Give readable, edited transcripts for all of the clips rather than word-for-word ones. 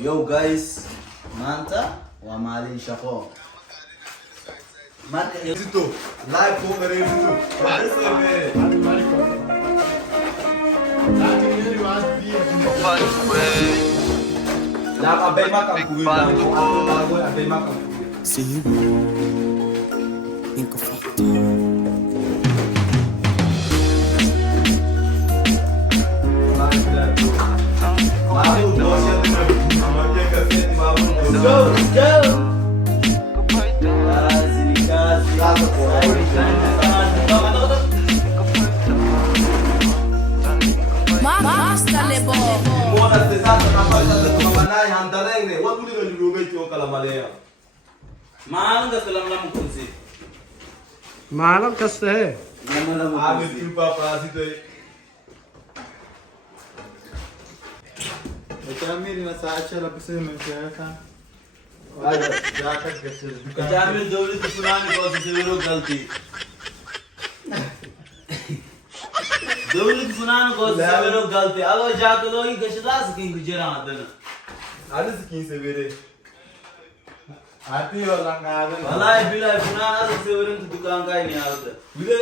Yo guys, manta wa mali shako. Marka Zito, live ko kare Zito. Bari sai mere. La abay makam kuwi na ko ako abay makam. See you in Kofatu. go go. Master Lebo. Mona se sa ta pa ta mana yan dareng ne. What would you do with your kalamalaya? Malang ka salam lam kunsi. मालूम कैसे है आगे कृपा प्रासी तो Jamil na sa achara pese mshaka. Jakat gese. Jamil दौलत पुरानी कौन से वीरो गलती दौलत पुरानी कौन से वीरो गलती अलो जाके लो ही गशदास की गुजरा आदन आलिस की से वेरे Ati wala ngada. वलाय बिलाय पुराना से वीरो तो दुकान का ही नहीं आता विले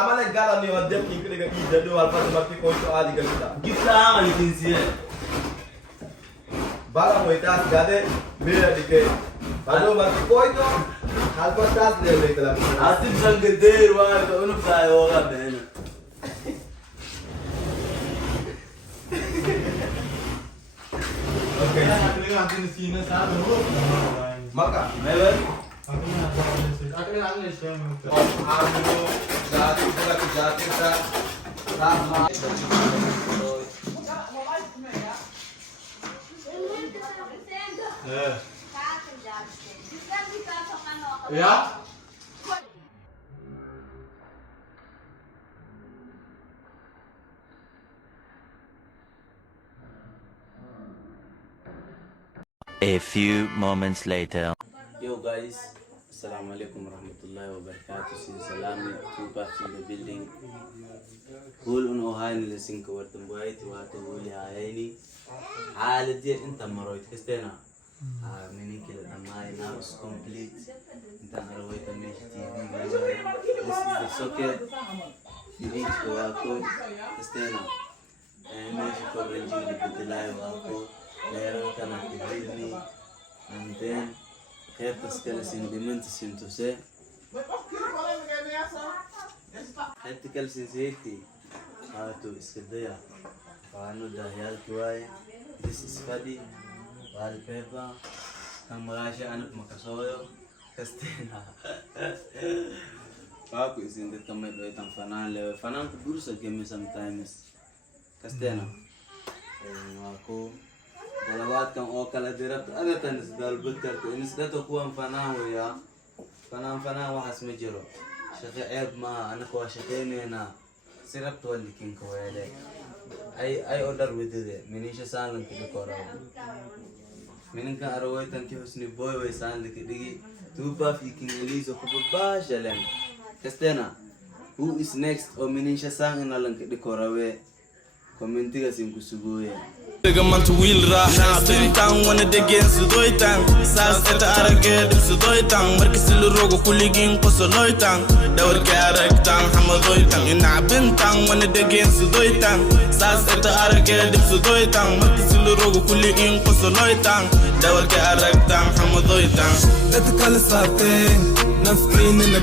amane gala ni wa dem ki kire ga ki jadu wal fa ma ki ko to adi galita कितना आमल किंसी है bala mo itas gade mere dike balo ma ki ko to hal pa tas le le kala Asif संग देर वार तो उन फ्लाई होगा बहन okay Atli antin sina sa do. maka मैं बस Atli antin sina. amlo jati pura ki jati sa rahma Ya. A few moments later. Yo guys, assalamu alaikum warahmatullahi wabarakatuh. Sin salami, two back in the building. Hul un ohani lisin ka wartan buhayti wato huli hayani. Haala dir inta maroit kastena. Mini kila damai now is complete. Inta maroit a mesh TV. This is the socket. Direct ko wato kastena. Mesh ko renji libitilay wato. Lero ka na kihilni. And then Hertas kala sindimento sintose. Hertas kala sinsehti. Ato iskadaya. Paano dahil kiwai. This is Fadi. Wallpaper. Ang magasya anak makasoyo. Kastena. Ako isindit kami do itang fanale. Fanang paguro sa game sometimes. Kastena. Ako. Dalawat kang okala dirap agatan is dalbutar to inis dato kuwan fanaho ya fanaho has majiro shaka eb ma ana ko shakene na sirap to likin ko ele I order with it minisha salan ki ko raw minin ka araway tan ki husni boy way san digi tupa fiking elizo ko ba shalan kastena who is next o minisha sang na lang ki ko rawe commenti ga sim kusugoye Nigga man to wheel ra Tang wana de gen su doitang Sas eta arage dim su doitang Marki silu rogo kuligin koso loitang Dawar ke arag tang hama doitang Ina bintang wana de gen su doitang Sas eta arage dim su doitang Marki silu rogo kuligin koso loitang Dawar ke arag tang hama doitang Eta kala sate Nafkin in the